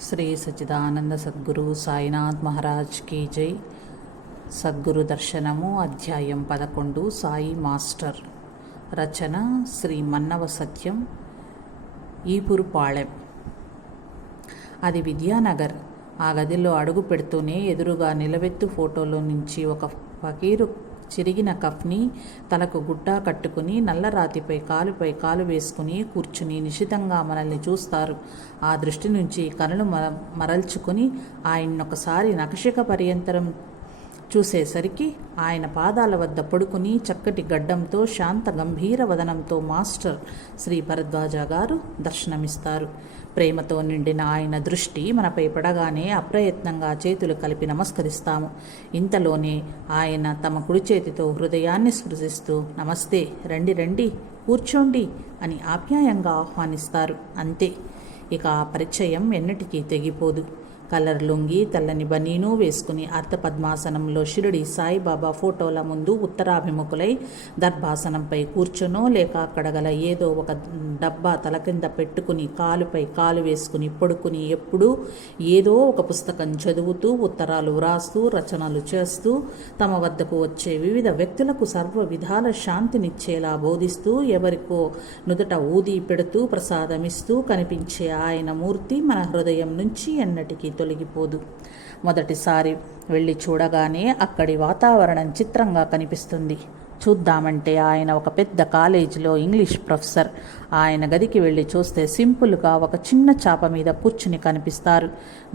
శ్రీ సచిదానంద సద్గురు సాయినాథ్ మహారాజ్ కీ జై. సద్గురు దర్శనము అధ్యాయం పదకొండు సాయి మాస్టర్. రచన శ్రీ మన్నవ సత్యం ఈపురుపాళెం అది విద్యానగర్. ఆ గదిలో అడుగు పెడుతూనే ఎదురుగా నిలవెత్తు ఫోటోలో నుంచి ఒక ఫకీరు చిరిగిన కఫ్ని తలకు గుడ్డా కట్టుకుని నల్లరాతిపై కాలుపై కాలు వేసుకుని కూర్చుని నిశితంగా మనల్ని చూస్తారు. ఆ దృష్టి నుంచి కనులు మర మరల్చుకుని ఆయన్నొకసారి నకషిక పర్యంతరం చూసేసరికి ఆయన పాదాల వద్ద పడుకుని చక్కటి గడ్డంతో శాంత గంభీర వదనంతో మాస్టర్ శ్రీ భరద్వాజ గారు దర్శనమిస్తారు. ప్రేమతో నిండిన ఆయన దృష్టి మనపై పడగానే అప్రయత్నంగా చేతులు కలిపి నమస్కరిస్తాము. ఇంతలోనే ఆయన తమ కుడి చేతితో హృదయాన్ని స్పృశిస్తూ నమస్తే రండి రండి కూర్చోండి అని ఆప్యాయంగా ఆహ్వానిస్తారు. అంతే. ఇక ఆ పరిచయం ఎన్నటికీ తెగిపోదు. కలర్ లుంగి తెల్లని బనీను వేసుకుని అర్ధపద్మాసనంలో షిరిడి సాయిబాబా ఫోటోల ముందు ఉత్తరాభిముఖులై దర్భాసనంపై కూర్చునో లేక అక్కడ గల ఏదో ఒక డబ్బా తల కింద పెట్టుకుని కాలుపై కాలు వేసుకుని పడుకుని ఎప్పుడూ ఏదో ఒక పుస్తకం చదువుతూ ఉత్తరాలు వ్రాస్తూ రచనలు చేస్తూ తమ వద్దకు వచ్చే వివిధ వ్యక్తులకు సర్వ విధాల శాంతినిచ్చేలా బోధిస్తూ ఎవరికో నుదుట ఊది పెడుతూ ప్రసాదమిస్తూ కనిపించే ఆయన మూర్తి మన హృదయం నుంచి ఎన్నటికీ తొలగిపోదు. మొదటిసారి వెళ్ళి చూడగానే అక్కడి వాతావరణం చిత్రంగా కనిపిస్తుంది. చూద్దామంటే ఆయన ఒక పెద్ద కాలేజీలో ఇంగ్లీష్ ప్రొఫెసర్. ఆయన గదికి వెళ్ళి చూస్తే సింపుల్గా ఒక చిన్న చాప మీద కూర్చుని కనిపిస్తారు.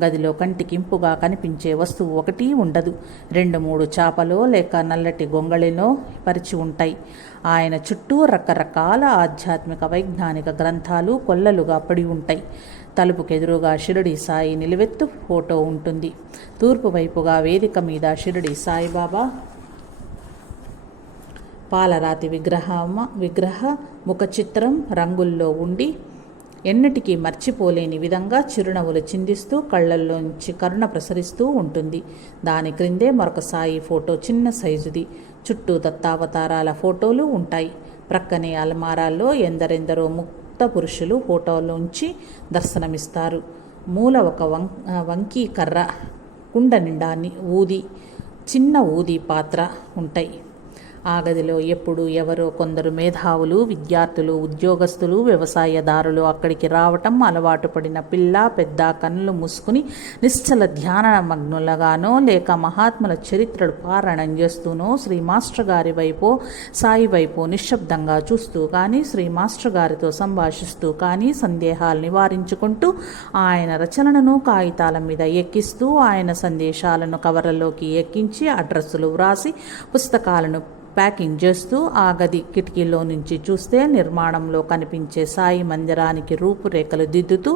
గదిలో కంటికింపుగా కనిపించే వస్తువు ఒకటి ఉండదు. రెండు మూడు చేపలో లేక నల్లటి గొంగళిలో పరిచి ఉంటాయి. ఆయన చుట్టూ రకరకాల ఆధ్యాత్మిక వైజ్ఞానిక గ్రంథాలు కొల్లలుగా పడి ఉంటాయి. తలుపుకెదురుగా షిరుడి సాయి నిలువెత్తు ఫోటో ఉంటుంది. తూర్పు వైపుగా వేదిక మీద షిరుడి సాయిబాబా పాలరాతి విగ్రహమ విగ్రహ ముఖ చిత్రం రంగుల్లో ఉండి ఎన్నటికీ మర్చిపోలేని విధంగా చిరునవ్వులు చిందిస్తూ కళ్ళల్లోంచి కరుణ ప్రసరిస్తూ ఉంటుంది. దాని క్రిందే మరొక సాయి ఫోటో చిన్న సైజుది. చుట్టూ దత్తావతారాల ఫోటోలు ఉంటాయి. ప్రక్కనే అల్మారాల్లో ఎందరెందరో ముక్ ముక్త పురుషులు ఫోటోలోంచి దర్శనమిస్తారు. మూల ఒక వం వంకీ కర్ర కుండ నిండా ఊది చిన్న ఊది పాత్ర ఉంటాయి. ఆ గదిలో ఎప్పుడు ఎవరో కొందరు మేధావులు విద్యార్థులు ఉద్యోగస్తులు వ్యవసాయదారులు అక్కడికి రావటం అలవాటు పడిన పిల్ల పెద్ద కన్నులు మూసుకుని నిశ్చల ధ్యాన మగ్నులగానో లేక మహాత్ముల చరిత్రలు పారాయణం చేస్తూనో శ్రీ మాస్టర్ గారి వైపు సాయి వైపు నిశ్శబ్దంగా చూస్తూ కానీ శ్రీ మాస్టర్ గారితో సంభాషిస్తూ కానీ సందేహాలు నివారించుకుంటూ ఆయన రచనలను కాగితాల మీద ఎక్కిస్తూ ఆయన సందేశాలను కవర్లలోకి ఎక్కించి అడ్రస్సులు వ్రాసి పుస్తకాలను ప్యాకింగ్ చేస్తూ ఆ గది కిటికీలో నుంచి చూస్తే నిర్మాణంలో కనిపించే సాయి మందిరానికి రూపురేఖలు దిద్దుతూ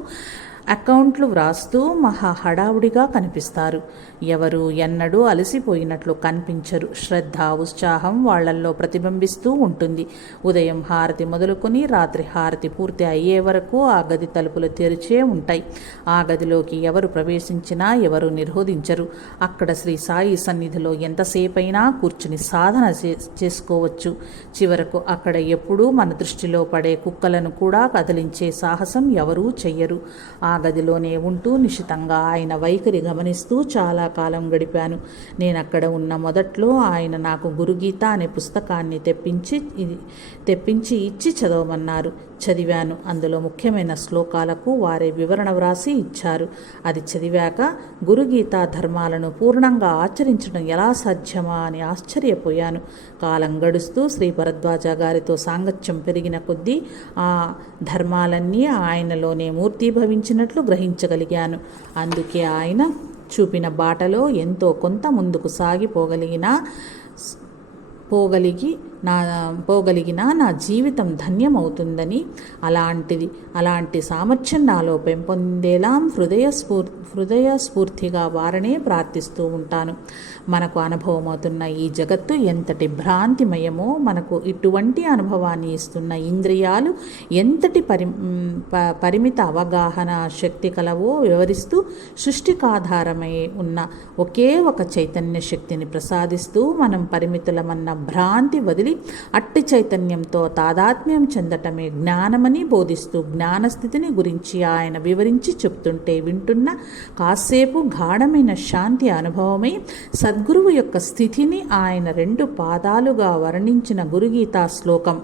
అకౌంట్లు వ్రాస్తూ మహా హడావుడిగా కనిపిస్తారు. ఎవరు ఎన్నడూ అలసిపోయినట్లు కనిపించరు. శ్రద్ధ ఉత్సాహం వాళ్ళల్లో ప్రతిబింబిస్తూ ఉంటుంది. ఉదయం హారతి మొదలుకొని రాత్రి హారతి పూర్తి అయ్యే వరకు ఆ గది తలుపులు తెరిచే ఉంటాయి. ఆ గదిలోకి ఎవరు ప్రవేశించినా ఎవరు నిరోధించరు. అక్కడ శ్రీ సాయి సన్నిధిలో ఎంతసేపైనా కూర్చుని సాధన చేసుకోవచ్చు. చివరకు అక్కడ ఎప్పుడూ మన దృష్టిలో పడే కుక్కలను కూడా కదిలించే సాహసం ఎవరూ చెయ్యరు. ఆ గదిలోనే ఉంటూ నిశితంగా ఆయన వైఖరి గమనిస్తూ చాలా కాలం గడిపాను. నేను అక్కడ ఉన్న మొదట్లో ఆయన నాకు గురుగీత అనే పుస్తకాన్ని తెప్పించి తెప్పించి ఇచ్చి చదవమన్నారు. చదివాను. అందులో ముఖ్యమైన శ్లోకాలకు వారే వివరణ వ్రాసి ఇచ్చారు. అది చదివాక గురుగీత ధర్మాలను పూర్ణంగా ఆచరించడం ఎలా సాధ్యమా అని ఆశ్చర్యపోయాను. కాలం గడుస్తూ శ్రీ భరద్వాజ గారితో సాంగత్యం పెరిగిన కొద్దీ ఆ ధర్మాలన్నీ ఆయనలోనే మూర్తీభవించినట్లు గ్రహించగలిగాను. అందుకే ఆయన చూపిన బాటలో ఎంతో కొంత ముందుకు సాగిపోగలిగిన పోగలిగి నా పోగలిగినా నా జీవితం ధన్యమవుతుందని అలాంటిది అలాంటి సామర్థ్యం నాలో పెంపొందేలా హృదయ స్ఫూర్ హృదయ స్ఫూర్తిగా వారనే ప్రార్థిస్తూ ఉంటాను. మనకు అనుభవమవుతున్న ఈ జగత్తు ఎంతటి భ్రాంతిమయమో మనకు ఇటువంటి అనుభవాన్ని ఇస్తున్న ఇంద్రియాలు ఎంతటి పరి పరిమిత అవగాహన శక్తి కలవో వివరిస్తూ సృష్టికాధారమై ఉన్న ఒకే ఒక చైతన్య శక్తిని ప్రసాదిస్తూ మనం పరిమితులమన్న భ్రాంతి వదిలి వదిలి అట్టి చైతన్యంతో తాదాత్మ్యం చెందటమే జ్ఞానమని బోధిస్తూ జ్ఞానస్థితిని గురించి ఆయన వివరించి చెప్తుంటే వింటున్న కాసేపు గాఢమైన శాంతి అనుభవమై సద్గురువు యొక్క స్థితిని ఆయన రెండు పాదాలుగా వర్ణించిన గురుగీతా శ్లోకం.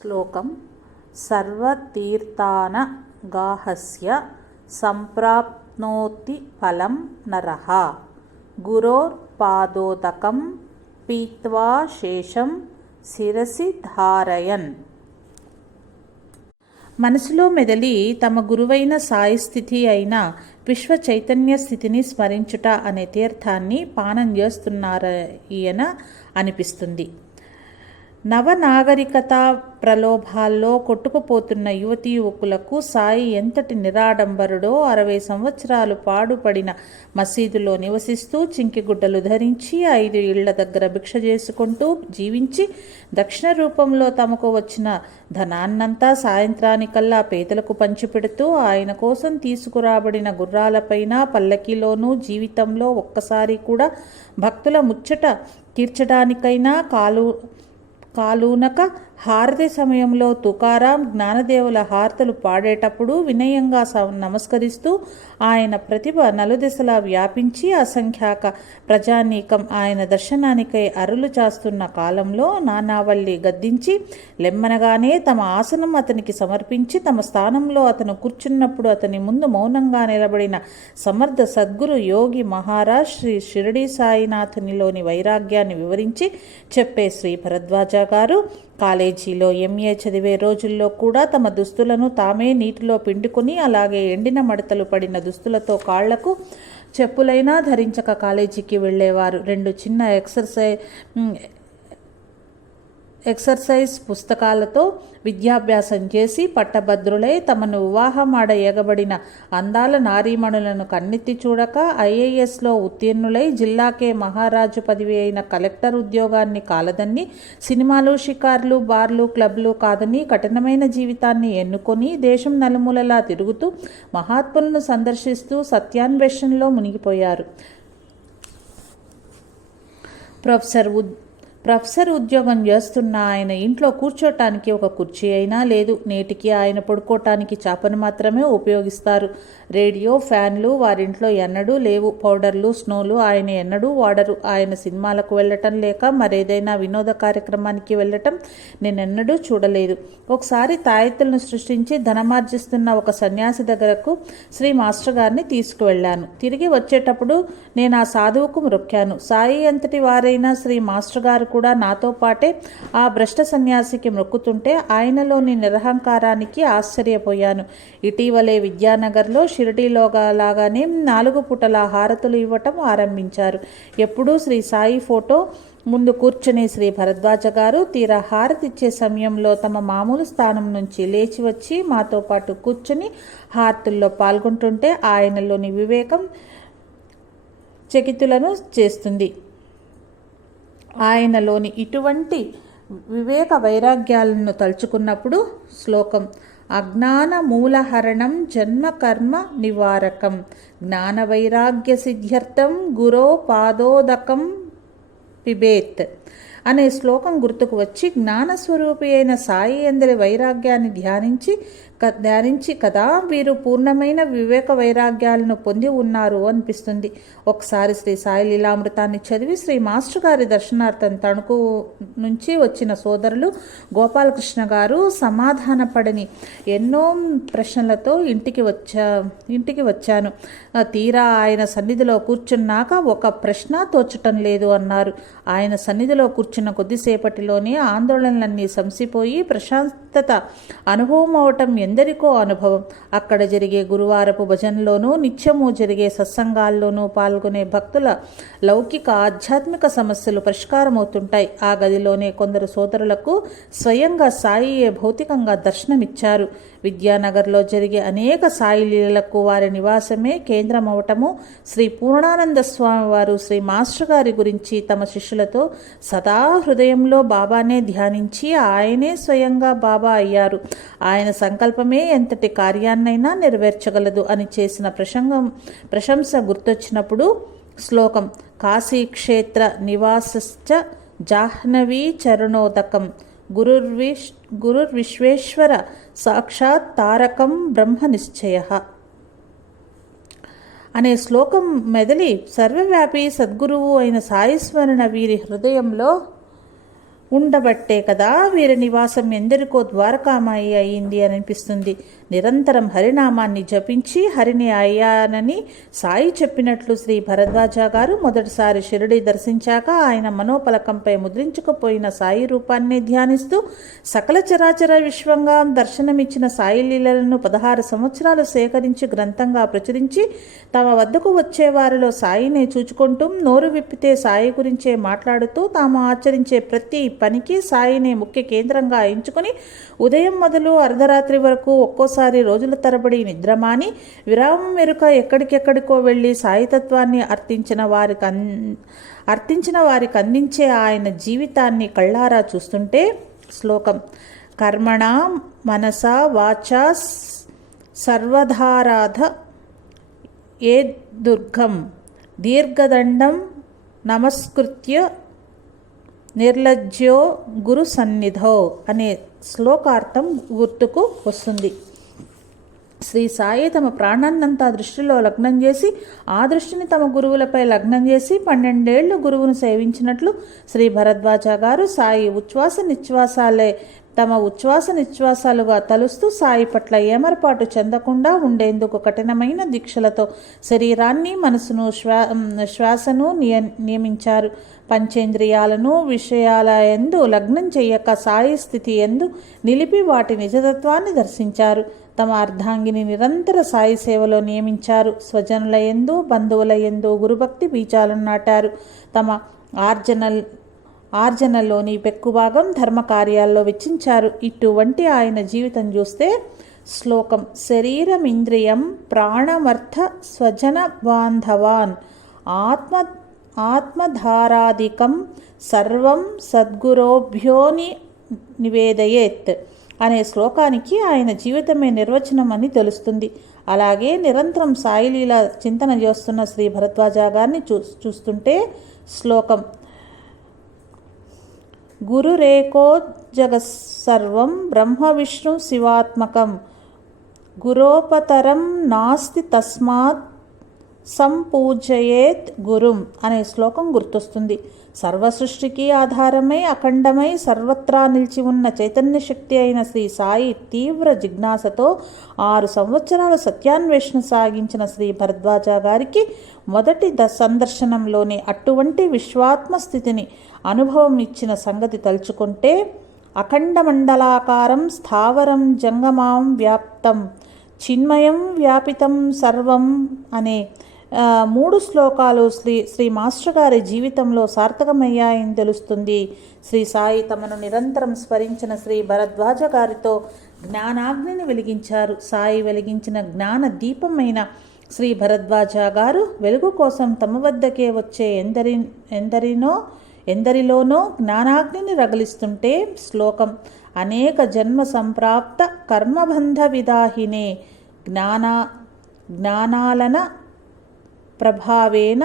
శ్లోకం. సర్వతీర్థానగాహస్య సంప్రాప్నోతి ఫలం నరః. గురోర్పాదోదకం పీత్వా శేషం శిరసి ధారయన్ మనసులో మెదలి తమ గురువైన సాయి స్థితి అయిన విశ్వ చైతన్య స్థితిని స్మరించుట అనే తీర్థాన్ని పానం చేస్తున్నారయ్యన అనిపిస్తుంది నవనాగరికత ప్రలోభాల్లో కొట్టుకుపోతున్న యువతీ యువకులకు సాయి ఎంతటి నిరాడంబరుడో అరవై సంవత్సరాలు పాడుపడిన మసీదులో నివసిస్తూ చింకిగుడ్డలు ధరించి ఐదు ఇళ్ళ దగ్గర భిక్ష చేసుకుంటూ జీవించి దక్షిణ రూపంలో తమకు వచ్చిన ధనాన్నంతా సాయంత్రానికల్లా పేదలకు పంచిపెడుతూ ఆయన కోసం తీసుకురాబడిన గుర్రాలపైన పల్లకీలోనూ జీవితంలో ఒక్కసారి కూడా భక్తుల ముచ్చట తీర్చడానికైనా కాలు కాలూనక హారతి సమయంలో తుకారాం జ్ఞానదేవుల హారతులు పాడేటప్పుడు వినయంగా నమస్కరిస్తూ ఆయన ప్రతిభ నలుదిశలా వ్యాపించి అసంఖ్యాక ప్రజానీకం ఆయన దర్శనానికై అరులు చాస్తున్న కాలంలో నానావల్లి గద్దించి లెమ్మనగానే తమ ఆసనం అతనికి సమర్పించి తమ స్థానంలో అతను కూర్చున్నప్పుడు అతని ముందు మౌనంగా నిలబడిన సమర్థ సద్గురు యోగి మహారాజ్ శ్రీ షిరిడి సాయినాథునిలోని వైరాగ్యాన్ని వివరించి చెప్పే శ్రీ భరద్వాజ గారు కాలేజీలో ఎంఏ చదివే రోజుల్లో కూడా తమ దుస్తులను తామే నీటిలో పిండుకొని అలాగే ఎండిన మడతలు పడిన దుస్తులతో కాళ్ళకు చెప్పులైనా ధరించక కాలేజీకి వెళ్ళేవారు. రెండు చిన్న ఎక్సర్సైజ్ ఎక్సర్సైజ్ పుస్తకాలతో విద్యాభ్యాసం చేసి పట్టభద్రులై తమను వివాహమాడ ఎగబడిన అందాల నారీమణులను కన్నెత్తి చూడక ఐఏఎస్లో ఉత్తీర్ణులై జిల్లాకే మహారాజు పదవి అయిన కలెక్టర్ ఉద్యోగాన్ని కాలదన్ని సినిమాలు షికార్లు బార్లు క్లబ్లు కాదని కఠినమైన జీవితాన్ని ఎన్నుకొని దేశం నలుమూలలా తిరుగుతూ మహాత్ములను సందర్శిస్తూ సత్యాన్వేషణలో మునిగిపోయారు. ప్రొఫెసర్ ఉద్ ప్రొఫెసర్ ఉద్యోగం చేస్తున్న ఆయన ఇంట్లో కూర్చోటానికి ఒక కుర్చీ అయినా లేదు. నేటికి ఆయన పడుకోవటానికి చాపను మాత్రమే ఉపయోగిస్తారు. రేడియో ఫ్యాన్లు వారింట్లో ఎన్నడూ లేవు. పౌడర్లు స్నోలు ఆయన ఎన్నడూ వాడరు. ఆయన సినిమాలకు వెళ్ళటం లేక మరేదైనా వినోద కార్యక్రమానికి వెళ్ళటం నేనెన్నడూ చూడలేదు. ఒకసారి తాయెత్తులను సృష్టించి ధనమార్జిస్తున్న ఒక సన్యాసి దగ్గరకు శ్రీ మాస్టర్ గారిని తీసుకువెళ్ళాను. తిరిగి వచ్చేటప్పుడు నేను ఆ సాధువుకు మొక్కాను సాయి అంతటి వారైనా శ్రీ మాస్టర్ గారు కూడా నాతో పాటే ఆ భ్రష్ట సన్యాసికి మొక్కుతుంటే ఆయనలోని నిరహంకారానికి ఆశ్చర్యపోయాను. ఇటీవలే విద్యానగర్లో షిరిడీలోగా లాగానే నాలుగు పుటల హారతులు ఇవ్వటం ఆరంభించారు. ఎప్పుడూ శ్రీ సాయి ఫోటో ముందు కూర్చుని శ్రీ భరద్వాజ గారు తీరా హారతిచ్చే సమయంలో తమ మామూలు స్థానం నుంచి లేచి వచ్చి మాతో పాటు కూర్చుని హారతుల్లో పాల్గొంటుంటే ఆయనలోని వివేకం చకితులను చేస్తుంది. ఆయనలోని ఇటువంటి వివేక వైరాగ్యాలను తలుచుకున్నప్పుడు శ్లోకం అజ్ఞాన మూలహరణం జన్మ కర్మ నివారకం జ్ఞాన వైరాగ్య సిద్ధ్యర్థం గురో పాదోదకం పిబేత్ అనే శ్లోకం గుర్తుకు వచ్చి జ్ఞానస్వరూపి అయిన సాయి అందరి వైరాగ్యాన్ని ధ్యానించి ధ్యానించి కదా వీరు పూర్ణమైన వివేక వైరాగ్యాలను పొంది ఉన్నారు అనిపిస్తుంది. ఒకసారి శ్రీ సాయి లీలామృతాన్ని చదివి శ్రీ మాస్టర్ గారి దర్శనార్థం తణుకు నుంచి వచ్చిన సోదరులు గోపాలకృష్ణ గారు సమాధానపడని ఎన్నో ప్రశ్నలతో ఇంటికి వచ్చా ఇంటికి వచ్చాను. తీరా ఆయన సన్నిధిలో కూర్చున్నాక ఒక ప్రశ్న తోచటం లేదు అన్నారు. ఆయన సన్నిధిలో కూర్చున్న కొద్దిసేపటిలోనే ఆందోళనలన్నీ సంసిపోయి ప్రశాంతత అనుభవం అవటం ఎందరికో అనుభవం. అక్కడ జరిగే గురువారపు భజనలోనూ నిత్యము జరిగే సత్సంగాల్లోనూ పాల్గొనే భక్తుల లౌకిక ఆధ్యాత్మిక సమస్యలు పరిష్కారమవుతుంటాయి. ఆ గదిలోనే కొందరు సోదరులకు స్వయంగా సాయియే భౌతికంగా దర్శనమిచ్చారు. విద్యానగర్లో జరిగే అనేక సాయి లీలలకు వారి నివాసమే కేంద్రం అవటము శ్రీ పూర్ణానంద స్వామి వారు శ్రీ మాస్టర్ గారి గురించి తమ శిష్యులతో సదా హృదయంలో బాబానే ధ్యానించి ఆయనే స్వయంగా బాబా అయ్యారు. ఆయన సంకల్ప సంకల్పమే ఎంతటి కార్యాన్నైనా నెరవేర్చగలదు అని చేసిన ప్రసంగం ప్రశంస గుర్తొచ్చినప్పుడు శ్లోకం కాశీక్షేత్ర నివాసశ్చ జాహ్నవీ చరణోదకం గురుర్విష్ గురుర్విశ్వేశ్వర సాక్షాత్ తారకం బ్రహ్మ నిశ్చయ. అనే శ్లోకం మెదలి సర్వవ్యాపి సద్గురువు అయిన సాయిస్మరణ వీరి హృదయంలో ఉండబట్టే కదా వీరి నివాసం ఎందరికో ద్వారకామాయి అయింది అనిపిస్తుంది. నిరంతరం హరినామాన్ని జపించి హరిని అయ్యానని సాయి చెప్పినట్లు శ్రీ భరద్వాజ గారు మొదటిసారి షిరిడి దర్శించాక ఆయన మనోపలకంపై ముద్రించుకుపోయిన సాయి రూపాన్ని ధ్యానిస్తూ సకల చరాచర విశ్వంగా దర్శనమిచ్చిన సాయి లీలలను పదహారు సంవత్సరాలు సేకరించి గ్రంథంగా ప్రచురించి తమ వద్దకు వచ్చే వారిలో సాయినే చూచుకుంటూ నోరు విప్పితే సాయి గురించే మాట్లాడుతూ తాము ఆచరించే ప్రతి పనికి సాయిని ముఖ్య కేంద్రంగా ఎంచుకొని ఉదయం మొదలు అర్ధరాత్రి వరకు ఒక్కోసారి రోజుల తరబడి నిద్రమాని విరామం మెరుక ఎక్కడికెక్కడికో వెళ్ళి సాయితత్వాన్ని అర్థించిన వారికి అన్ అర్థించిన వారికి అందించే ఆయన జీవితాన్ని కళ్ళారా చూస్తుంటే శ్లోకం కర్మణ మనస వాచ సర్వధారాధ ఏ దుర్గం దీర్ఘదండం నమస్కృత్య నిర్లజ్జో గురు సన్నిధో అనే శ్లోకార్థం గుర్తుకు వస్తుంది. శ్రీ సాయి తమ ప్రాణాన్నంతా దృష్టిలో లగ్నం చేసి ఆ దృష్టిని తమ గురువులపై లగ్నం చేసి పన్నెండేళ్ళు గురువును సేవించినట్లు శ్రీ భరద్వాజ గారు సాయి ఉచ్ఛ్వాస నిశ్వాసాలే తమ ఉచ్ఛ్వాస నిశ్వాసాలుగా తలుస్తూ సాయి పట్ల ఏమరపాటు చెందకుండా ఉండేందుకు కఠినమైన దీక్షలతో శరీరాన్ని మనసును శ్వా శ్వాసను నియ నియమించారు. పంచేంద్రియాలను విషయాల ఎందు లగ్నం చేయక సాయి స్థితి ఎందు నిలిపి వాటి నిజతత్వాన్ని దర్శించారు. తమ అర్ధాంగిని నిరంతర సాయి సేవలో నియమించారు. స్వజనుల ఎందు బంధువుల ఎందు గురుభక్తి బీజాలను నాటారు. తమ ఆర్జన ఆర్జనలోని పెక్కుభాగం ధర్మ కార్యాల్లో వెచ్చించారు. ఇటువంటి ఆయన జీవితం చూస్తే శ్లోకం శరీరమింద్రియం ప్రాణమర్థ స్వజన బాంధవాన్ ఆత్మ ఆత్మధారాధికం సర్వం సద్గురోభ్యోని నివేదయేత్. అనే శ్లోకానికి ఆయన జీవితమే నిర్వచనం అని తెలుస్తుంది. అలాగే నిరంతరం సాయిలీల చింతన చేస్తున్న శ్రీ భరద్వాజ గారిని చూ చూస్తుంటే శ్లోకం గురురేకో జగస్సర్వం బ్రహ్మ విష్ణు శివాత్మకం. గురోపతరం నాస్తి తస్మాత్ సంపూజయేత్ గురుం అనే శ్లోకం గుర్తొస్తుంది. సర్వసృష్టికి ఆధారమై అఖండమై సర్వత్రా నిలిచి ఉన్న చైతన్య శక్తి అయిన శ్రీ సాయి తీవ్ర జిజ్ఞాసతో ఆరు సంవత్సరాలు సత్యాన్వేషణ సాగించిన శ్రీ భరద్వాజ గారికి మొదటి ద సందర్శనంలోనే అటువంటి విశ్వాత్మ స్థితిని అనుభవం ఇచ్చిన సంగతి తలుచుకుంటే అఖండమండలాకారం స్థావరం జంగమాం వ్యాప్తం చిన్మయం వ్యాపితం సర్వం అనే మూడు శ్లోకాలు శ్రీ శ్రీ మాస్టర్ గారి జీవితంలో సార్థకమయ్యాయని తెలుస్తుంది. శ్రీ సాయి తమను నిరంతరం స్మరించిన శ్రీ భరద్వాజ గారితో జ్ఞానాగ్నిని వెలిగించారు. సాయి వెలిగించిన జ్ఞాన దీపమైన శ్రీ భరద్వాజ గారు వెలుగు కోసం తమ వద్దకే వచ్చే ఎందరి ఎందరినో ఎందరిలోనో జ్ఞానాగ్నిని రగిలిస్తుంటే శ్లోకం అనేక జన్మ సంప్రాప్త కర్మబంధ విదాహినే జ్ఞాన జ్ఞానాలన ప్రభావేన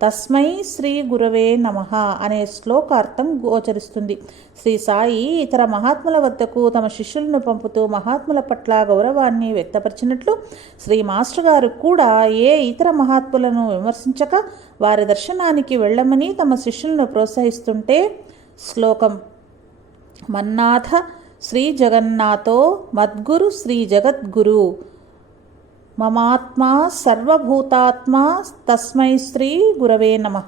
తస్మై శ్రీ గురవే నమ అనే శ్లోకార్థం గోచరిస్తుంది. శ్రీ సాయి ఇతర మహాత్ముల వద్దకు తమ శిష్యులను పంపుతూ మహాత్ముల పట్ల గౌరవాన్ని వ్యక్తపరిచినట్లు శ్రీ మాస్టర్ గారు కూడా ఏ ఇతర మహాత్ములను విమర్శించక వారి దర్శనానికి వెళ్ళమని తమ శిష్యులను ప్రోత్సహిస్తుంటే శ్లోకం మన్నాథ శ్రీ జగన్నాథో మద్గురు శ్రీ జగద్గురు మమాత్మా సర్వభూతాత్మా తస్మై శ్రీ గురవే నమ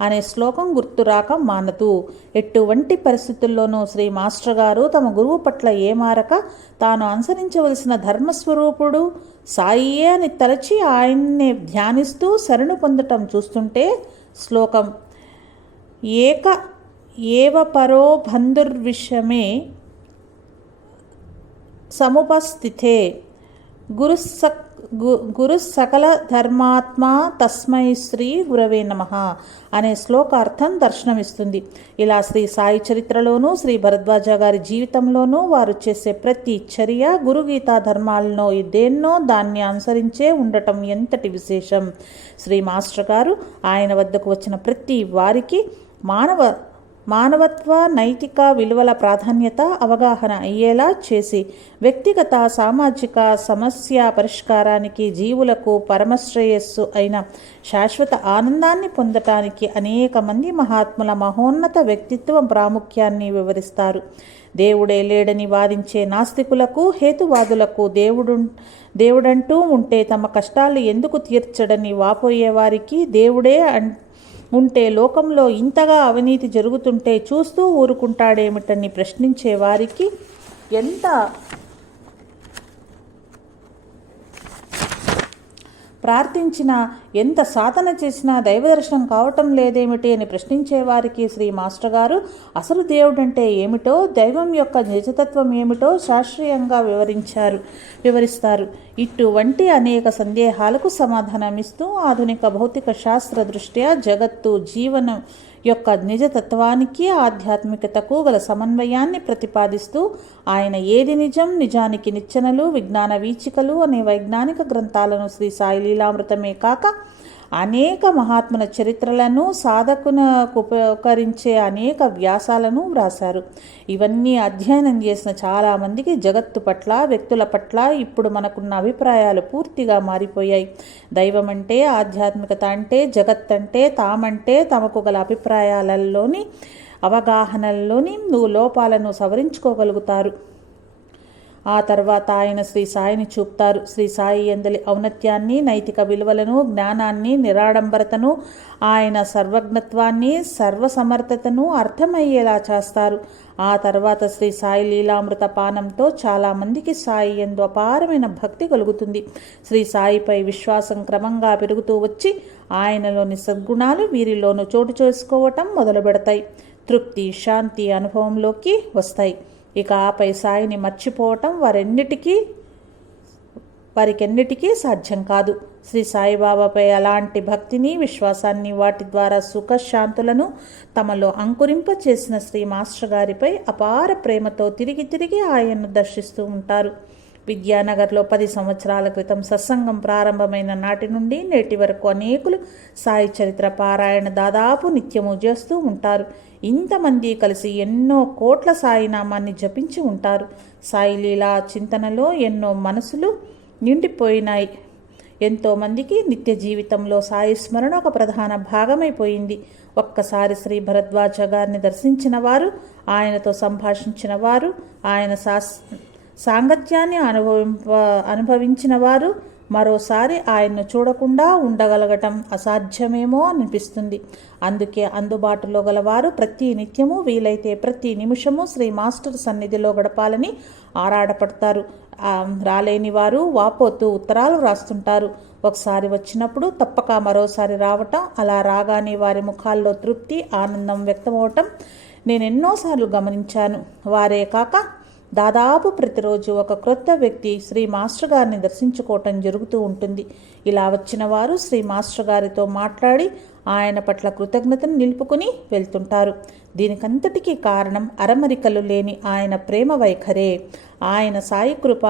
అనే శ్లోకం గుర్తురాక మానదు ఎటువంటి పరిస్థితుల్లోనూ శ్రీ మాస్టర్ గారు తమ గురువు పట్ల ఏమారక తాను అనుసరించవలసిన ధర్మస్వరూపుడు సాయియే అని తలచి ఆయన్నే ధ్యానిస్తూ శరణు పొందటం చూస్తుంటే శ్లోకం ఏక ఏవ పరో బంధుర్విషమే సముపస్థితే గురుసక్ గురు సకల ధర్మాత్మా తస్మై శ్రీ గురవే నమ అనే శ్లోకార్థం దర్శనమిస్తుంది. ఇలా శ్రీ సాయి చరిత్రలోనూ శ్రీ భరద్వాజ గారి జీవితంలోనూ వారు చేసే ప్రతి చర్య గురుగీతా ధర్మాలను దేన్నో దాన్ని అనుసరించే ఉండటం ఎంతటి విశేషం! శ్రీ మాస్టర్ గారు ఆయన వద్దకు వచ్చిన ప్రతి వారికి మానవ మానవత్వ నైతిక విలువల ప్రాధాన్యత అవగాహన అయ్యేలా చేసి వ్యక్తిగత సామాజిక సమస్య పరిష్కారానికి జీవులకు పరమశ్రేయస్సు అయిన శాశ్వత ఆనందాన్ని పొందటానికి అనేక మంది మహాత్ముల మహోన్నత వ్యక్తిత్వం ప్రాముఖ్యాన్ని వివరిస్తారు. దేవుడే లేడని వాదించే నాస్తికులకు హేతువాదులకు దేవుడు దేవుడంటూ ఉంటే తమ కష్టాలు ఎందుకు తీర్చడని వాపోయేవారికి దేవుడే అం ఉంటే లోకంలో ఇంతగా అవినీతి జరుగుతుంటే చూస్తూ ఊరుకుంటాడేమిటని ప్రశ్నించే వారికి ఎంత ప్రార్థించినా ఎంత సాధన చేసినా దైవదర్శనం కావటం లేదేమిటి అని ప్రశ్నించే వారికి శ్రీ మాస్టర్ గారు అసలు దేవుడంటే ఏమిటో దైవం యొక్క నిజతత్వం ఏమిటో శాస్త్రీయంగా వివరించారు వివరిస్తారు. ఇటువంటి అనేక సందేహాలకు సమాధానమిస్తూ ఆధునిక భౌతిక శాస్త్ర దృష్ట్యా జగత్తు జీవనం యొక్క నిజతత్వానికి ఆధ్యాత్మికతకు గల సమన్వయాన్ని ప్రతిపాదిస్తూ ఆయన ఏది నిజం నిజానికి నిచ్చెనలు విజ్ఞాన వీచికలు అనే వైజ్ఞానిక గ్రంథాలను శ్రీ సాయి లీలామృతమే కాక అనేక మహాత్ముల చరిత్రలను సాధకునకు ఉపకరించే అనేక వ్యాసాలను వ్రాశారు. ఇవన్నీ అధ్యయనం చేసిన చాలామందికి జగత్తు పట్ల వ్యక్తుల పట్ల ఇప్పుడు మనకున్న అభిప్రాయాలు పూర్తిగా మారిపోయాయి. దైవం అంటే ఆధ్యాత్మికత అంటే జగత్ అంటే తామంటే తమకు గల అభిప్రాయాలలోని అవగాహనల్లోని నువ్వు లోపాలను సవరించుకోగలుగుతారు. ఆ తర్వాత ఆయన శ్రీ సాయిని చూపుతారు. శ్రీ సాయి ఎందలి ఔన్నత్యాన్ని నైతిక విలువలను జ్ఞానాన్ని నిరాడంబరతను ఆయన సర్వజ్ఞత్వాన్ని సర్వసమర్థతను అర్థమయ్యేలా చేస్తారు. ఆ తర్వాత శ్రీ సాయి లీలామృత పానంతో చాలామందికి సాయి ఎందు అపారమైన భక్తి కలుగుతుంది. శ్రీ సాయిపై విశ్వాసం క్రమంగా పెరుగుతూ వచ్చి ఆయనలోని సద్గుణాలు వీరిలోనూ చోటు చేసుకోవటం మొదలు పెడతాయి తృప్తి శాంతి అనుభవంలోకి వస్తాయి. ఇక ఆపై సాయిని మర్చిపోవటం వారెన్నిటికీ వారికెన్నిటికీ సాధ్యం కాదు. శ్రీ సాయిబాబాపై అలాంటి భక్తిని విశ్వాసాన్ని వాటి ద్వారా సుఖశాంతులను తమలో అంకురింప చేసిన శ్రీ మాస్టర్ గారిపై అపార ప్రేమతో తిరిగి తిరిగి ఆయన్ను దర్శిస్తూ ఉంటారు. విద్యానగర్లో పది సంవత్సరాల క్రితం సత్సంగం ప్రారంభమైన నాటి నుండి నేటి వరకు అనేకులు సాయి చరిత్ర పారాయణ దాదాపు నిత్యము చేస్తూ ఉంటారు. ఇంతమంది కలిసి ఎన్నో కోట్ల సాయినామాన్ని జపించి ఉంటారు. సాయి లీలా చింతనలో ఎన్నో మనసులు నిండిపోయినాయి. ఎంతోమందికి నిత్య జీవితంలో సాయి స్మరణ ఒక ప్రధాన భాగమైపోయింది. ఒక్కసారి శ్రీ భరద్వాజ గారిని దర్శించిన వారు ఆయనతో సంభాషించిన వారు ఆయన శాస్ సాంగత్యాన్ని అనుభవింప అనుభవించిన వారు మరోసారి ఆయన్ను చూడకుండా ఉండగలగటం అసాధ్యమేమో అనిపిస్తుంది. అందుకే అందుబాటులో గలవారు ప్రతి నిత్యము వీలైతే ప్రతి నిమిషము శ్రీ మాస్టర్ సన్నిధిలో గడపాలని ఆరాటపడతారు. రాలేని వారు వాపోతూ ఉత్తరాలు రాస్తుంటారు. ఒకసారి వచ్చినప్పుడు తప్పక మరోసారి రావటం అలా రాగానే వారి ముఖాల్లో తృప్తి ఆనందం వ్యక్తమవటం నేను ఎన్నోసార్లు గమనించాను. వారే కాక దాదాపు ప్రతిరోజు ఒక క్రొత్త వ్యక్తి శ్రీ మాస్టర్ గారిని దర్శించుకోవటం జరుగుతూ ఉంటుంది. ఇలా వచ్చిన వారు శ్రీ మాస్టర్ గారితో మాట్లాడి ఆయన పట్ల కృతజ్ఞతను నిలుపుకుని వెళ్తుంటారు. దీనికంతటికీ కారణం అరమరికలు లేని ఆయన ప్రేమ వైఖరే. ఆయన సాయి కృప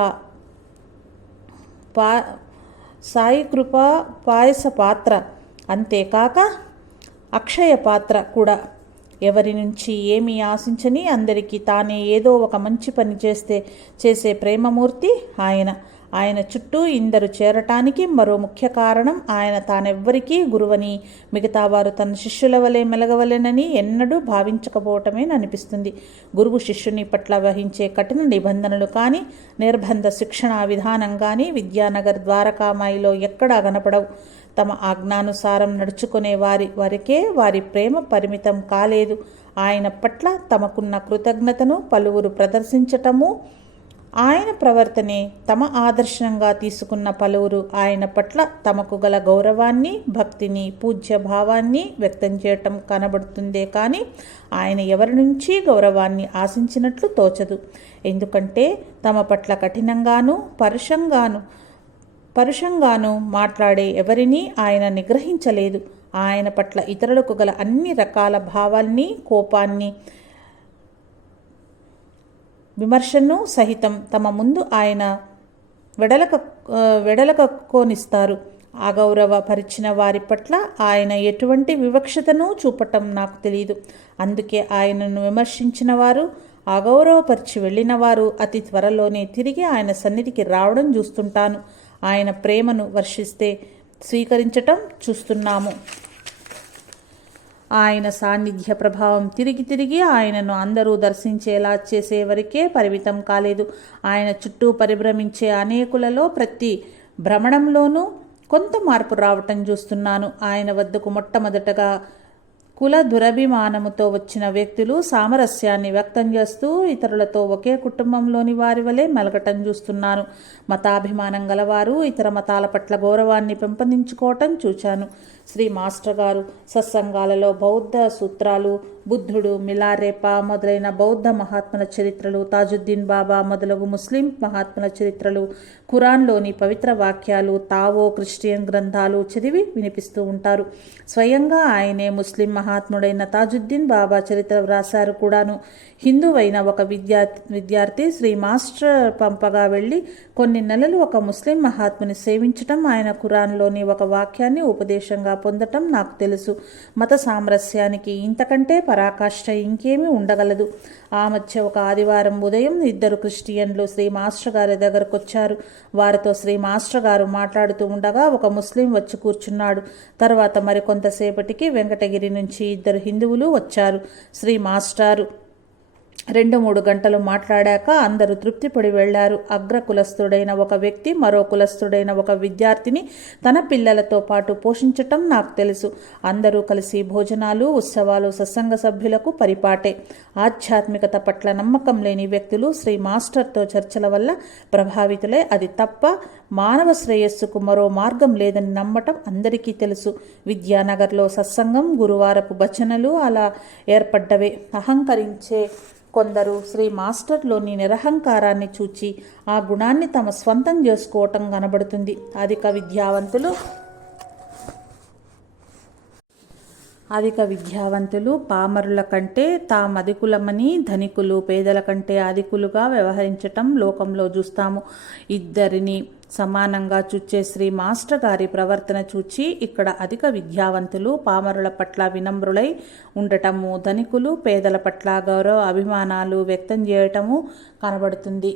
పా సాయి కృప పాయస పాత్ర. అంతేకాక అక్షయ పాత్ర కూడా. ఎవరి నుంచి ఏమీ ఆశించని అందరికీ తానే ఏదో ఒక మంచి పని చేస్తే చేసే ప్రేమమూర్తి ఆయన. ఆయన చుట్టూ ఇందరు చేరటానికి మరో ముఖ్య కారణం ఆయన తానెవ్వరికీ గురువని మిగతా వారు తన శిష్యుల వలె మెలగవలెనని ఎన్నడూ భావించకపోవటమే అనిపిస్తుంది. గురువు శిష్యుని పట్ల వహించే కఠిన నిబంధనలు కానీ నిర్బంధ శిక్షణ విధానం కానీ విద్యానగర్ ద్వారకామాయిలో ఎక్కడా కనపడవు. తమ ఆజ్ఞానుసారం నడుచుకునే వారి వరకే వారి ప్రేమ పరిమితం కాలేదు. ఆయన పట్ల తమకున్న కృతజ్ఞతను పలువురు ప్రదర్శించటము ఆయన ప్రవర్తనే తమ ఆదర్శంగా తీసుకున్న పలువురు ఆయన పట్ల తమకు గల గౌరవాన్ని భక్తిని పూజ్యభావాన్ని వ్యక్తం చేయటం కనబడుతుందే కానీ ఆయన ఎవరి నుంచి గౌరవాన్ని ఆశించినట్లు తోచదు. ఎందుకంటే తమ పట్ల కఠినంగాను పరుషంగాను పరుషంగానూ మాట్లాడే ఎవరినీ ఆయన నిగ్రహించలేదు. ఆయన పట్ల ఇతరులకు గల అన్ని రకాల భావాల్ని కోపాన్ని విమర్శను సహితం తమ ముందు ఆయన వెడలక వెడలకక్కోనిస్తారు. అగౌరవపరిచిన వారి పట్ల ఆయన ఎటువంటి వివక్షతను చూపటం నాకు తెలియదు అందుకే ఆయనను విమర్శించిన వారు అగౌరవపరిచి వెళ్ళిన వారు అతి త్వరలోనే తిరిగి ఆయన సన్నిధికి రావడం చూస్తుంటాను. ఆయన ప్రేమను వర్షిస్తే స్వీకరించటం చూస్తున్నాము. ఆయన సాన్నిధ్య ప్రభావం తిరిగి తిరిగి ఆయనను అందరూ దర్శించేలా చేసేవరకే పరిమితం కాలేదు. ఆయన చుట్టూ పరిభ్రమించే అనేకులలో ప్రతి భ్రమణంలోనూ కొంత మార్పు రావటం చూస్తున్నాను. ఆయన వద్దకు మొట్టమొదటగా కుల దురభిమానముతో వచ్చిన వ్యక్తులు సామరస్యాన్ని వ్యక్తం చేస్తూ ఇతరులతో ఒకే కుటుంబంలోని వారి వలె మెలగటం చూస్తున్నాను మతాభిమానం గలవారు ఇతర మతాల పట్ల గౌరవాన్ని పెంపొందించుకోవటం చూచాను. శ్రీ మాస్టర్ గారు సత్సంగాలలో బౌద్ధ సూత్రాలు బుద్ధుడు మిలారేపా మొదలైన బౌద్ధ మహాత్ముల చరిత్రలు తాజుద్దీన్ బాబా మొదలగు ముస్లిం మహాత్ముల చరిత్రలు ఖురాన్లోని పవిత్ర వాక్యాలు తావో క్రిస్టియన్ గ్రంథాలు చదివి వినిపిస్తూ ఉంటారు. స్వయంగా ఆయనే ముస్లిం మహాత్ముడైన తాజుద్దీన్ బాబా చరిత్ర వ్రాసారు కూడాను. హిందువైన ఒక విద్యార్థి విద్యార్థి శ్రీ మాస్టర్ పంపగా వెళ్ళి కొన్ని నెలలు ఒక ముస్లిం మహాత్ముని సేవించటం ఆయన ఖురాన్లోని ఒక వాక్యాన్ని ఉపదేశంగా పొందటం నాకు తెలుసు. మత సామరస్యానికి ఇంతకంటే పరాకాష్ట ఇంకేమీ ఉండగలదు. ఆ మధ్య ఒక ఆదివారం ఉదయం ఇద్దరు క్రిస్టియన్లు శ్రీ మాస్టర్ గారి దగ్గరకు వచ్చారు వారితో శ్రీ మాస్టర్ గారు మాట్లాడుతూ ఉండగా ఒక ముస్లిం వచ్చి కూర్చున్నాడు. తర్వాత మరికొంతసేపటికి వెంకటగిరి నుంచి ఇద్దరు హిందువులు వచ్చారు. శ్రీ మాస్టారు రెండు మూడు గంటలు మాట్లాడాక అందరూ తృప్తిపడి వెళ్ళారు అగ్ర కులస్థుడైన ఒక వ్యక్తి మరో కులస్థుడైన ఒక విద్యార్థిని తన పిల్లలతో పాటు పోషించటం నాకు తెలుసు. అందరూ కలిసి భోజనాలు ఉత్సవాలు సత్సంగ సభ్యులకు పరిపాటే. ఆధ్యాత్మికత పట్ల నమ్మకం లేని వ్యక్తులు శ్రీ మాస్టర్తో చర్చల వల్ల ప్రభావితులే. అది తప్ప మానవ శ్రేయస్సుకు మరో మార్గం లేదని నమ్మటం అందరికీ తెలుసు. విద్యానగర్లో సత్సంగం గురువారపు భజనలు అలా ఏర్పడ్డవే. అహంకరించే కొందరు శ్రీ మాస్టర్లోని నిరహంకారాన్ని చూచి ఆ గుణాన్ని తమ స్వంతం చేసుకోవటం కనబడుతుంది. అధిక విద్యావంతులు అధిక విద్యావంతులు పామరుల కంటే తామధికులమని ధనికులు పేదల కంటే అధికులుగా వ్యవహరించటం లోకంలో చూస్తాము. ఇద్దరిని సమానంగా చూచే శ్రీ మాస్టర్ గారి ప్రవర్తన చూచి ఇక్కడ అధిక విద్యావంతులు పామరుల పట్ల వినమ్రులై ఉండటము ధనికులు పేదల పట్ల గౌరవ అభిమానాలు వ్యక్తం చేయటము కనబడుతుంది.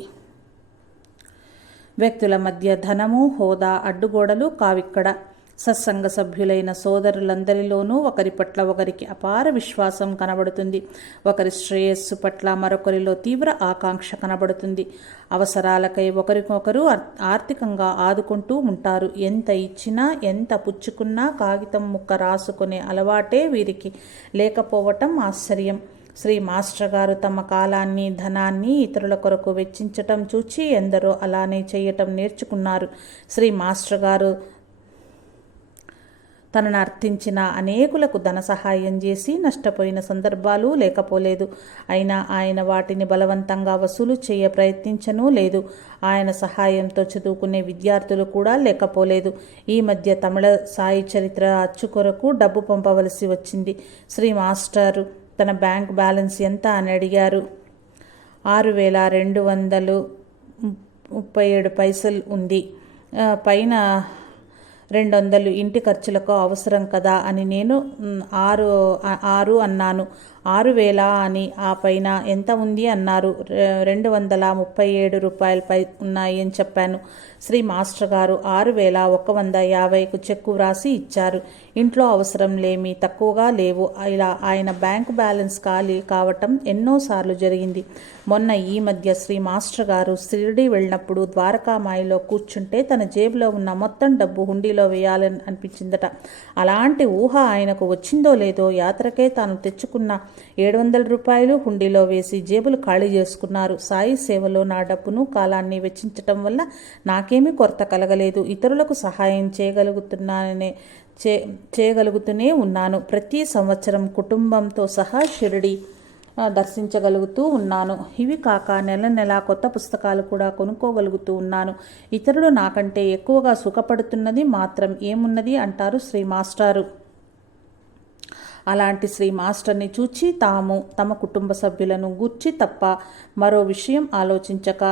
వ్యక్తుల మధ్య ధనము హోదా అడ్డుగోడలు కావిక్కడ. సత్సంగ సభ్యులైన సోదరులందరిలోనూ ఒకరి పట్ల ఒకరికి అపార విశ్వాసం కనబడుతుంది. ఒకరి శ్రేయస్సు పట్ల మరొకరిలో తీవ్ర ఆకాంక్ష కనబడుతుంది. అవసరాలకై ఒకరికొకరు ఆర్థికంగా ఆదుకుంటూ ఉంటారు. ఎంత ఇచ్చినా ఎంత పుచ్చుకున్నా కాగితం ముక్క రాసుకునే అలవాటే వీరికి. లేకపోవటం ఆశ్చర్యం. శ్రీ మాస్టర్ గారు తమ కాలాన్ని ధనాన్ని ఇతరుల కొరకు వెచ్చించటం చూచి ఎందరో అలానే చేయటం నేర్చుకున్నారు. శ్రీ మాస్టర్ గారు తనను అర్థించిన అనేకులకు ధన సహాయం చేసి నష్టపోయిన సందర్భాలు లేకపోలేదు. అయినా ఆయన వాటిని బలవంతంగా వసూలు చేయ ప్రయత్నించనూ లేదు. ఆయన సహాయంతో చదువుకునే విద్యార్థులు కూడా లేకపోలేదు. ఈ మధ్య తమిళ సాయి చరిత్ర అచ్చు కొరకు డబ్బు పంపవలసి వచ్చింది. శ్రీ మాస్టారు తన బ్యాంక్ బ్యాలెన్స్ ఎంత అని అడిగారు. ఆరు వేల రెండు వందలు ముప్పై ఏడు పైసలు ఉంది. పైన రెండు వందలు ఇంటి ఖర్చులకు అవసరం కదా అని నేను ఆరు ఆరు అన్నాను. ఆరు వేల అని ఆ పైన ఎంత ఉంది అన్నారు. రెండు వందల ముప్పై ఏడు రూపాయలపై ఉన్నాయి అని చెప్పాను. శ్రీ మాస్టర్ గారు ఆరు వేల ఒక వంద యాభైకు చెక్కు వ్రాసి ఇచ్చారు. ఇంట్లో అవసరం లేమి తక్కువగా లేవు. ఇలా ఆయన బ్యాంకు బ్యాలెన్స్ ఖాళీ కావటం ఎన్నోసార్లు జరిగింది. మొన్న ఈ మధ్య శ్రీ మాస్టర్ గారు షిరిడి వెళ్ళినప్పుడు ద్వారకామాయిలో కూర్చుంటే తన జేబులో ఉన్న మొత్తం డబ్బు హుండీలో వేయాలని అనిపించిందట. అలాంటి ఊహ ఆయనకు వచ్చిందో లేదో యాత్రకే తాను తెచ్చుకున్న ఏడు వందల రూపాయలు హుండీలో వేసి జేబులు ఖాళీ చేసుకున్నారు. సాయి సేవలో నా డబ్బును కాలాన్ని వెచ్చించటం వల్ల నాకేమీ కొరత కలగలేదు. ఇతరులకు సహాయం చేయగలుగుతున్నాననే చే చేయగలుగుతూనే ఉన్నాను. ప్రతి సంవత్సరం కుటుంబంతో సహా షిరిడి దర్శించగలుగుతూ ఉన్నాను. ఇవి కాక నెల నెల కొత్త పుస్తకాలు కూడా కొనుక్కోగలుగుతూ ఉన్నాను. ఇతరులు నాకంటే ఎక్కువగా సుఖపడుతున్నది మాత్రం ఏమున్నది అంటారు శ్రీ మాస్టారు. అలాంటి శ్రీ మాస్టర్ని చూచి తాము తమ కుటుంబ సభ్యులను గూర్చి తప్ప మరో విషయం ఆలోచించక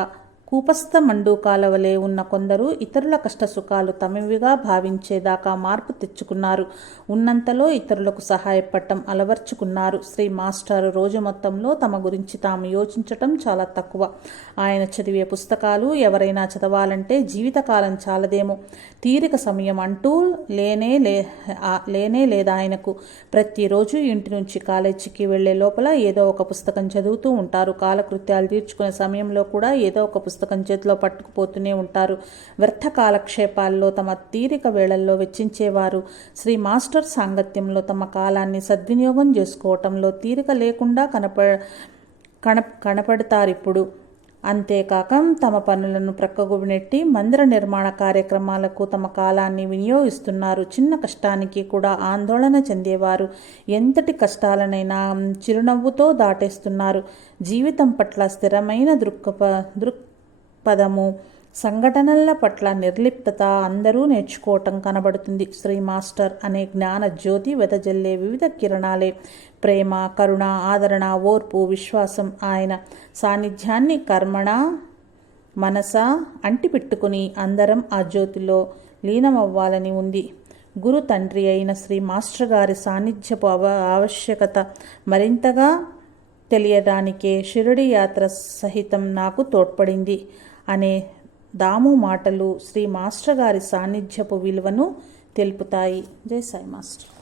కూపస్థ మండూకాల వలె ఉన్న కొందరు ఇతరుల కష్టసుఖాలు తమవిగా భావించేదాకా మార్పు తెచ్చుకున్నారు. ఉన్నంతలో ఇతరులకు సహాయపడటం అలవర్చుకున్నారు. శ్రీ మాస్టర్ రోజు మొత్తంలో తమ గురించి తాము యోచించటం చాలా తక్కువ. ఆయన చదివే పుస్తకాలు ఎవరైనా చదవాలంటే జీవితకాలం చాలదేమో. తీరిక సమయం అంటూ లేనే లే లేనే లేదా ఆయనకు. ప్రతిరోజు ఇంటి నుంచి కాలేజీకి వెళ్ళే లోపల ఏదో ఒక పుస్తకం చదువుతూ ఉంటారు. కాలకృత్యాలు తీర్చుకునే సమయంలో కూడా ఏదో ఒక పుస్తకం పుస్తకం చేతిలో పట్టుకుపోతూనే ఉంటారు. వ్యర్థ కాలక్షేపాల్లో తమ తీరిక వేళల్లో వెచ్చించేవారు. శ్రీ మాస్టర్ సాంగత్యంలో తమ కాలాన్ని సద్వినియోగం చేసుకోవటంలో తీరిక లేకుండా కనప కన కనపడతారిప్పుడు. అంతేకాక తమ పనులను ప్రక్కగుబినెట్టి నెట్టి మందిర నిర్మాణ కార్యక్రమాలకు తమ కాలాన్ని వినియోగిస్తున్నారు. చిన్న కష్టానికి కూడా ఆందోళన చెందేవారు. ఎంతటి కష్టాలనైనా చిరునవ్వుతో దాటేస్తున్నారు. జీవితం పట్ల స్థిరమైన దృక్ప దృక్పథము సంఘటనల పట్ల నిర్లిప్తత అందరూ నేర్చుకోవటం కనబడుతుంది. శ్రీ మాస్టర్ అనే జ్ఞాన జ్యోతి వెదజల్లే వివిధ కిరణాలే. ప్రేమ కరుణ ఆదరణ ఓర్పు విశ్వాసం ఆయన సాన్నిధ్యాన్ని కర్మణ మనస అంటిపెట్టుకుని అందరం ఆ జ్యోతిలో లీనమవ్వాలని ఉంది. గురు తండ్రి అయిన శ్రీ మాస్టర్ గారి సాన్నిధ్యపు అవ ఆవశ్యకత మరింతగా తెలియడానికే షిరిడి యాత్ర సహితం నాకు తోడ్పడింది. అనే దాము మాటలు శ్రీ మాస్టర్ గారి సాన్నిధ్యపు విలువను తెలుపుతాయి. జై సాయి మాస్టర్.